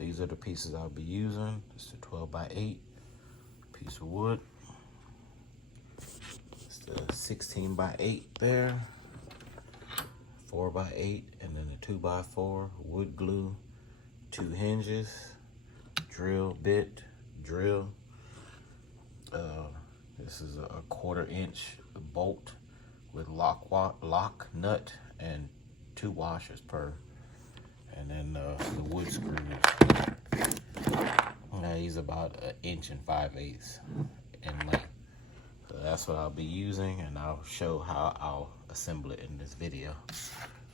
these are the pieces I'll be using. It's the 12 by 8 piece of wood. It's the 16 by 8 there, 4 by 8, and then the 2 by 4 wood glue, 2 hinges, drill bit, drill. This is a 1/4 inch bolt with lock nut and 2 washers per. And then the wood screws. Now he's about 1 5/8 inches in length. So that's what I'll be using, and I'll show how I'll assemble it in this video.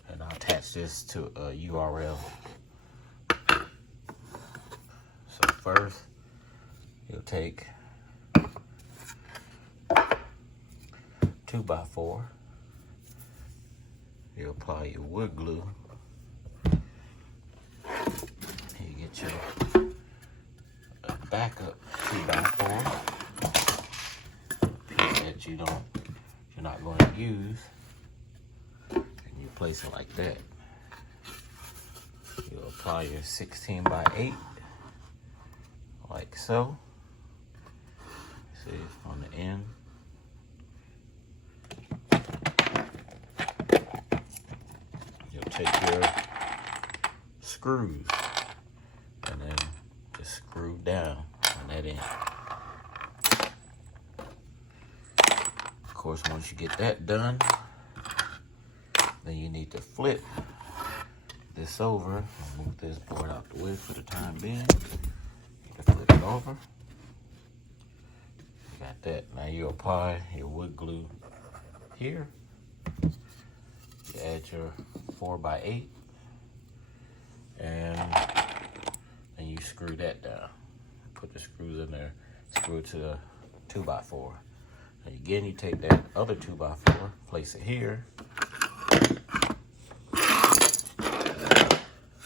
And I'll attach this to a URL. So first, you'll take 2 by 4. You apply your wood glue. You get your backup 2 by 4 piece that you're not going to use, and you place it like that. You apply your 16 by 8 like so. See, on the end. You'll take your screws and then just screw down on that end. Of course, once you get that done, then you need to flip this over. I'll move this board out the way for the time being. You can flip it over. You got that. Now you apply your wood glue here. You add your 4 by 8, and then you screw that down. Put the screws in there, screw it to the 2 by 4. And again, you take that other 2 by 4, place it here,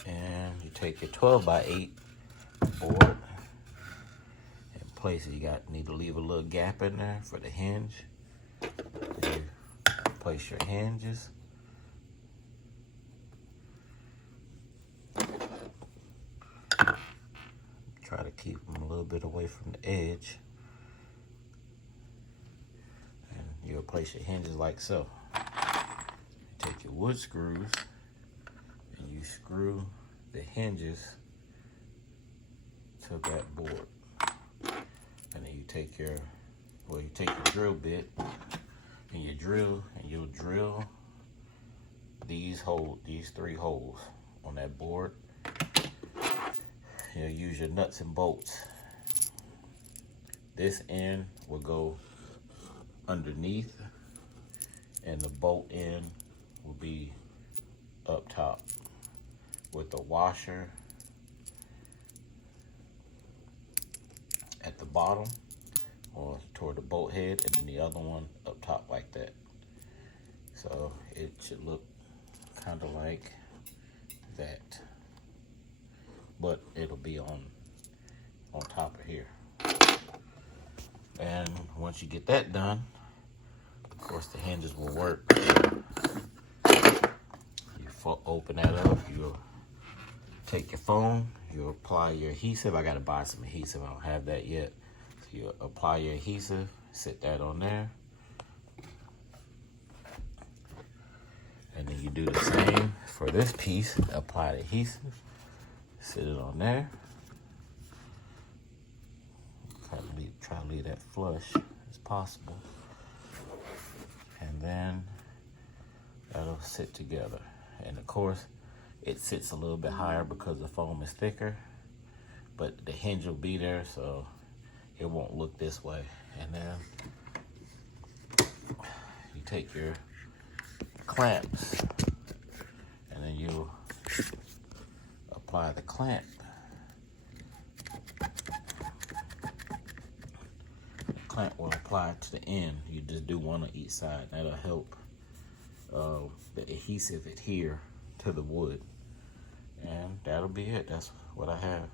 and you take your 12 by 8 board and place it. You need to leave a little gap in there for the hinge. You place your hinges. Try to keep them a little bit away from the edge. And you'll place your hinges like so. You take your wood screws and you screw the hinges to that board. And then you take your drill bit and you drill, and you'll drill these 3 holes on that board. You'll use your nuts and bolts. This end will go underneath, and the bolt end will be up top with the washer at the bottom or toward the bolt head, and then the other one up top like that. So it should look kind of like that, but it'll be on top of here. And once you get that done, of course the hinges will work. You open that up, you'll take your phone, you apply your adhesive. I gotta buy some adhesive, I don't have that yet. So you apply your adhesive, sit that on there. And then you do the same for this piece. Apply the adhesive, sit it on there. Try to leave that flush as possible. And then that'll sit together. And of course, it sits a little bit higher because the foam is thicker, but the hinge will be there, so it won't look this way. And then you take your clamps, and then you apply the clamp. The clamp will apply to the end. You just do one on each side. That'll help the adhesive adhere to the wood. And that'll be it. That's what I have.